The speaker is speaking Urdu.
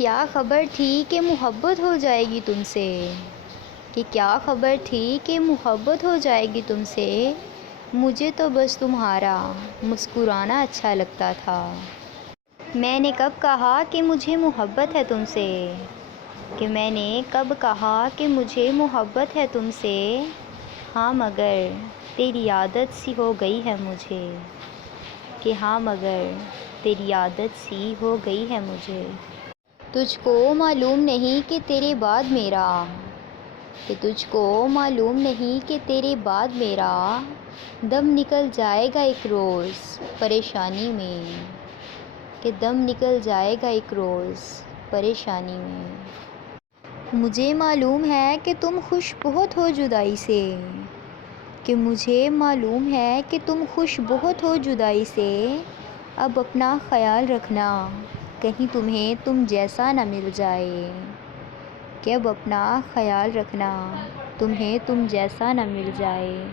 کیا خبر تھی کہ محبت ہو جائے گی تم سے، کہ کیا خبر تھی کہ محبت ہو جائے گی تم سے، مجھے تو بس تمہارا مسکرانا اچھا لگتا تھا۔ میں نے کب کہا کہ مجھے محبت ہے تم سے، کہ میں نے کب کہا کہ مجھے محبت ہے تم سے، ہاں مگر تیری عادت سی ہو گئی ہے مجھے، کہ ہاں مگر تیری عادت سی ہو گئی ہے مجھے۔ تجھ کو معلوم نہیں کہ تیرے بعد میرا، کہ تجھ کو معلوم نہیں کہ تیرے بعد میرا دم نکل جائے گا ایک روز پریشانی میں، کہ دم نکل جائے گا ایک روز پریشانی میں۔ مجھے معلوم ہے کہ تم خوش بہت ہو جدائی سے، کہ مجھے معلوم ہے کہ تم خوش بہت ہو جدائی سے، اب اپنا خیال رکھنا کہیں تمہیں تم جیسا نہ مل جائے، کہ اب اپنا خیال رکھنا تمہیں تم جیسا نہ مل جائے۔